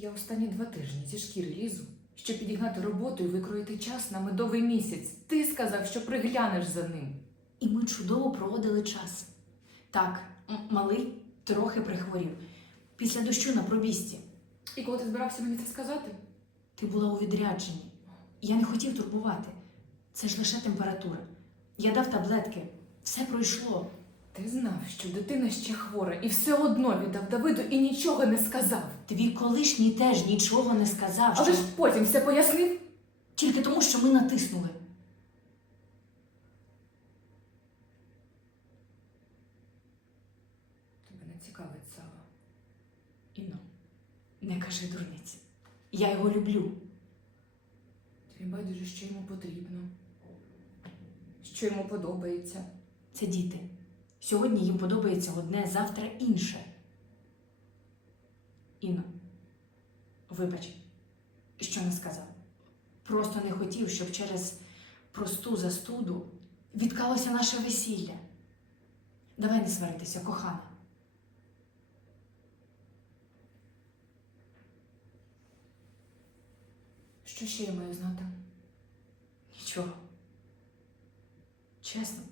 Я останні два тижні зі шкіри лізу, щоб підігнати роботу і викроїти час на медовий місяць. Ти сказав, що приглянеш за ним. І ми чудово проводили час. Так, малий трохи прихворів. Після дощу на пробісті. І коли ти збирався мені це сказати? Ти була у відрядженні. Я не хотів турбувати. Це ж лише температура. Я дав таблетки. Все пройшло. Ти знав, що дитина ще хвора, і все одно віддав Давиду і нічого не сказав. Твій колишній теж нічого не сказав, Але що... ж потім все пояснив. тільки тому, що ми натиснули. Тебе не цікавить Сава. Інно, не кажи дурниць. Я його люблю. Тобі байдуже, що йому потрібно, що йому подобається. Це діти. Сьогодні їм подобається одне, завтра інше. Інно, вибач, що не сказав. Просто не хотів, щоб через просту застуду відкалося наше весілля. Давай не сваритися, кохана. Що ще я маю знати? Нічого. Чесно,